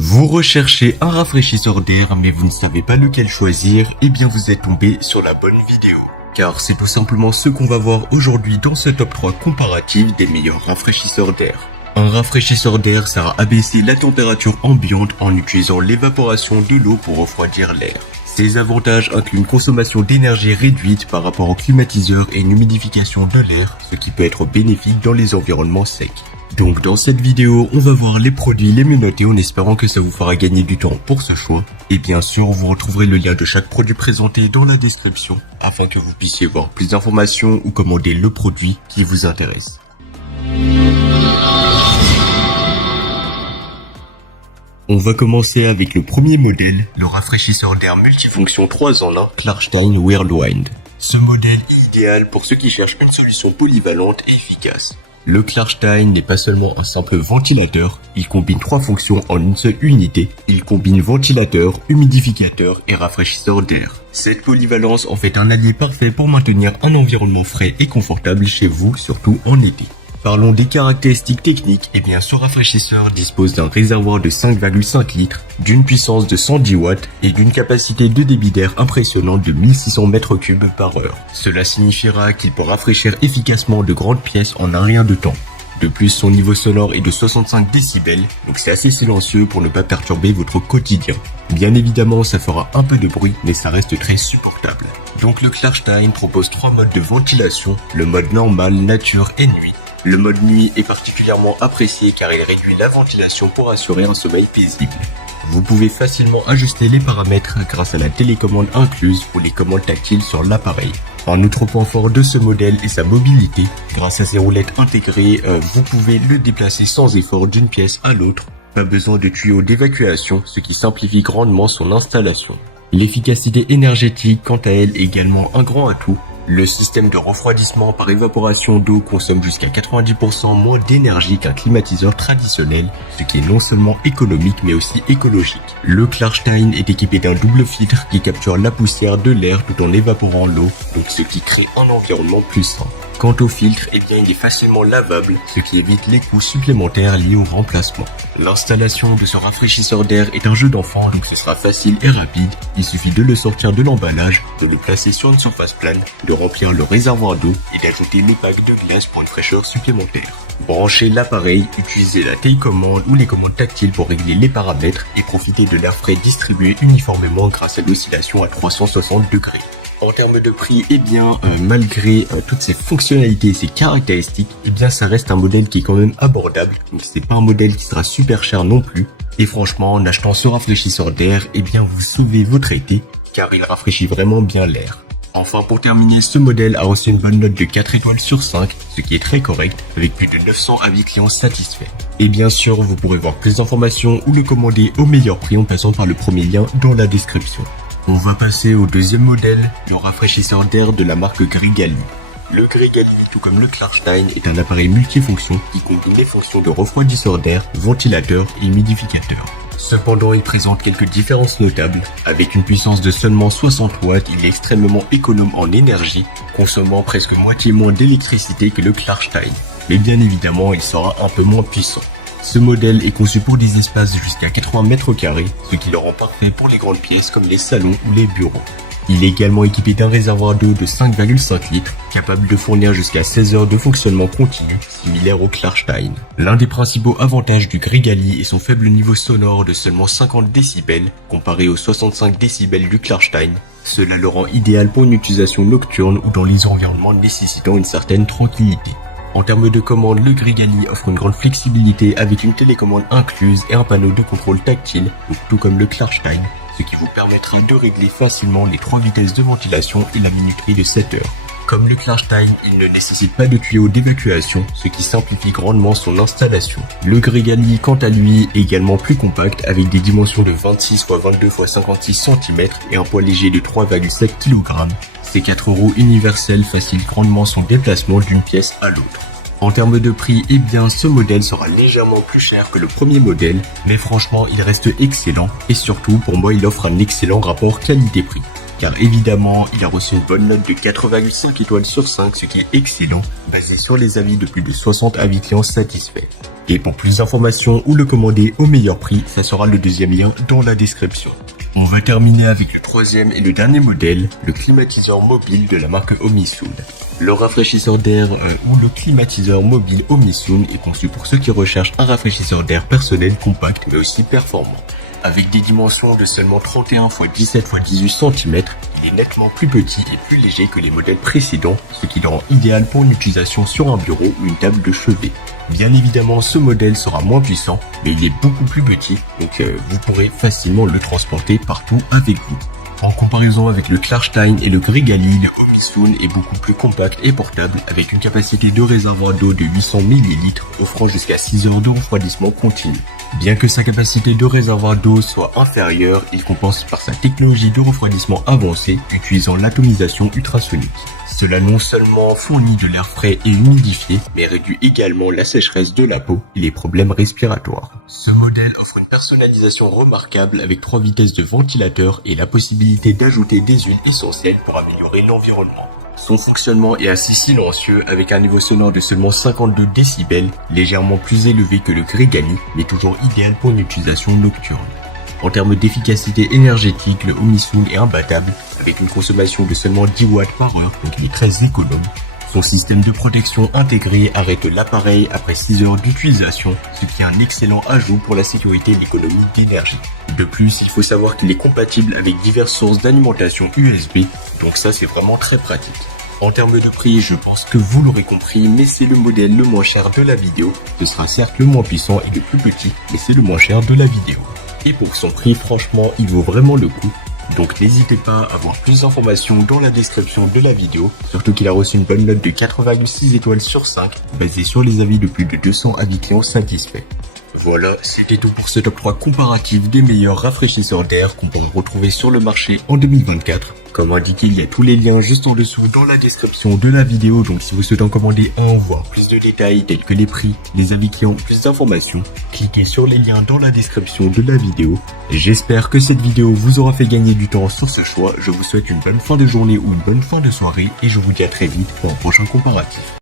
Vous recherchez un rafraîchisseur d'air mais vous ne savez pas lequel choisir, eh bien vous êtes tombé sur la bonne vidéo. Car c'est tout simplement ce qu'on va voir aujourd'hui dans ce top 3 comparatif des meilleurs rafraîchisseurs d'air. Un rafraîchisseur d'air sert à abaisser la température ambiante en utilisant l'évaporation de l'eau pour refroidir l'air. Ces avantages incluent une consommation d'énergie réduite par rapport au climatiseur et une humidification de l'air, ce qui peut être bénéfique dans les environnements secs. Donc dans cette vidéo, on va voir les produits les mieux notés en espérant que ça vous fera gagner du temps pour ce choix. Et bien sûr, vous retrouverez le lien de chaque produit présenté dans la description afin que vous puissiez voir plus d'informations ou commander le produit qui vous intéresse. On va commencer avec le premier modèle, le rafraîchisseur d'air multifonction 3 en 1 Klarstein Whirlwind. Ce modèle est idéal pour ceux qui cherchent une solution polyvalente et efficace. Le Klarstein n'est pas seulement un simple ventilateur, il combine 3 fonctions en une seule unité. Il combine ventilateur, humidificateur et rafraîchisseur d'air. Cette polyvalence en fait un allié parfait pour maintenir un environnement frais et confortable chez vous, surtout en été. Parlons des caractéristiques techniques, et bien ce rafraîchisseur dispose d'un réservoir de 5,5 litres, d'une puissance de 110 watts et d'une capacité de débit d'air impressionnante de 1600 m3 par heure. Cela signifiera qu'il peut rafraîchir efficacement de grandes pièces en un rien de temps. De plus, son niveau sonore est de 65 décibels, donc c'est assez silencieux pour ne pas perturber votre quotidien. Bien évidemment, ça fera un peu de bruit, mais ça reste très supportable. Donc le Klarstein propose 3 modes de ventilation, le mode normal, nature et nuit. Le mode nuit est particulièrement apprécié car il réduit la ventilation pour assurer un sommeil paisible. Vous pouvez facilement ajuster les paramètres grâce à la télécommande incluse ou les commandes tactiles sur l'appareil. Un autre point fort de ce modèle est sa mobilité. Grâce à ses roulettes intégrées, vous pouvez le déplacer sans effort d'une pièce à l'autre. Pas besoin de tuyaux d'évacuation, ce qui simplifie grandement son installation. L'efficacité énergétique, quant à elle, est également un grand atout. Le système de refroidissement par évaporation d'eau consomme jusqu'à 90% moins d'énergie qu'un climatiseur traditionnel, ce qui est non seulement économique mais aussi écologique. Le Klarstein est équipé d'un double filtre qui capture la poussière de l'air tout en évaporant l'eau, donc ce qui crée un environnement plus sain. Quant au filtre, eh bien il est facilement lavable, ce qui évite les coûts supplémentaires liés au remplacement. L'installation de ce rafraîchisseur d'air est un jeu d'enfant, donc ce sera facile et rapide. Il suffit de le sortir de l'emballage, de le placer sur une surface plane, de remplir le réservoir d'eau et d'ajouter le pack de glace pour une fraîcheur supplémentaire. Branchez l'appareil, utilisez la télécommande ou les commandes tactiles pour régler les paramètres et profitez de l'air frais distribué uniformément grâce à l'oscillation à 360 degrés. En termes de prix, eh bien, malgré toutes ces fonctionnalités et ces caractéristiques, eh bien, ça reste un modèle qui est quand même abordable. Donc, c'est pas un modèle qui sera super cher non plus. Et franchement, en achetant ce rafraîchisseur d'air, eh bien, vous sauvez votre été, car il rafraîchit vraiment bien l'air. Enfin, pour terminer, ce modèle a reçu une bonne note de 4 étoiles sur 5, ce qui est très correct, avec plus de 900 avis clients satisfaits. Et bien sûr, vous pourrez voir plus d'informations ou le commander au meilleur prix en passant par le premier lien dans la description. On va passer au deuxième modèle, le rafraîchisseur d'air de la marque Grigali. Le Grigali, tout comme le Klarstein, est un appareil multifonction qui combine les fonctions de refroidisseur d'air, ventilateur et humidificateur. Cependant, il présente quelques différences notables. Avec une puissance de seulement 60 watts, il est extrêmement économe en énergie, consommant presque moitié moins d'électricité que le Klarstein. Mais bien évidemment, il sera un peu moins puissant. Ce modèle est conçu pour des espaces jusqu'à 80 m², ce qui le rend parfait pour les grandes pièces comme les salons ou les bureaux. Il est également équipé d'un réservoir d'eau de 5,5 litres, capable de fournir jusqu'à 16 heures de fonctionnement continu, similaire au Klarstein. L'un des principaux avantages du Grigali est son faible niveau sonore de seulement 50 décibels, comparé aux 65 décibels du Klarstein. Cela le rend idéal pour une utilisation nocturne ou dans les environnements nécessitant une certaine tranquillité. En termes de commande, le Grigali offre une grande flexibilité avec une télécommande incluse et un panneau de contrôle tactile, tout comme le Klarstein, ce qui vous permettra de régler facilement les 3 vitesses de ventilation et la minuterie de 7 heures. Comme le Klarstein, il ne nécessite pas de tuyau d'évacuation, ce qui simplifie grandement son installation. Le Grigali, quant à lui, est également plus compact avec des dimensions de 26 x 22 x 56 cm et un poids léger de 3,7 kg. Ces 4 roues universelles facilitent grandement son déplacement d'une pièce à l'autre. En termes de prix, eh bien ce modèle sera légèrement plus cher que le premier modèle, mais franchement il reste excellent et surtout pour moi il offre un excellent rapport qualité-prix. car évidemment, il a reçu une bonne note de 4,5 étoiles sur 5, ce qui est excellent, basé sur les avis de plus de 60 avis clients satisfaits. Et pour plus d'informations ou le commander au meilleur prix, ça sera le deuxième lien dans la description. On va terminer avec le troisième et le dernier modèle, le climatiseur mobile de la marque Omisoon. Le rafraîchisseur d'air ou le climatiseur mobile Omisoon est conçu pour ceux qui recherchent un rafraîchisseur d'air personnel compact mais aussi performant. Avec des dimensions de seulement 31 x 17 x 18 cm, il est nettement plus petit et plus léger que les modèles précédents, ce qui le rend idéal pour une utilisation sur un bureau ou une table de chevet. Bien évidemment, ce modèle sera moins puissant, mais il est beaucoup plus petit, donc vous pourrez facilement le transporter partout avec vous. En comparaison avec le Klarstein et le Grigali, le Omisoon est beaucoup plus compact et portable avec une capacité de réservoir d'eau de 800 ml offrant jusqu'à 6 heures de refroidissement continu. Bien que sa capacité de réservoir d'eau soit inférieure, il compense par sa technologie de refroidissement avancée utilisant l'atomisation ultrasonique. Cela non seulement fournit de l'air frais et humidifié, mais réduit également la sécheresse de la peau et les problèmes respiratoires. Ce modèle offre une personnalisation remarquable avec 3 vitesses de ventilateur et la possibilité d'ajouter des huiles essentielles pour améliorer l'environnement. Son fonctionnement est assez silencieux avec un niveau sonore de seulement 52 décibels, légèrement plus élevé que le Grigali, mais toujours idéal pour une utilisation nocturne. En termes d'efficacité énergétique, le Omisoon est imbattable avec une consommation de seulement 10 watts par heure, donc il est très économe. Son système de protection intégré arrête l'appareil après 6 heures d'utilisation, ce qui est un excellent ajout pour la sécurité et l'économie d'énergie. De plus, il faut savoir qu'il est compatible avec diverses sources d'alimentation USB, donc ça c'est vraiment très pratique. En termes de prix, je pense que vous l'aurez compris, mais c'est le modèle le moins cher de la vidéo. Ce sera certes le moins puissant et le plus petit, mais c'est le moins cher de la vidéo. Et pour son prix, franchement, il vaut vraiment le coup. Donc n'hésitez pas à voir plus d'informations dans la description de la vidéo, surtout qu'il a reçu une bonne note de 4,6 étoiles sur 5, basée sur les avis de plus de 200 avis clients satisfaits. Voilà, c'était tout pour ce top 3 comparatif des meilleurs rafraîchisseurs d'air qu'on peut retrouver sur le marché en 2024. Comme indiqué, il y a tous les liens juste en dessous dans la description de la vidéo, donc si vous souhaitez en commander un, voir plus de détails tels que les prix, les avis clients, plus d'informations, cliquez sur les liens dans la description de la vidéo. J'espère que cette vidéo vous aura fait gagner du temps sur ce choix. Je vous souhaite une bonne fin de journée ou une bonne fin de soirée et je vous dis à très vite pour un prochain comparatif.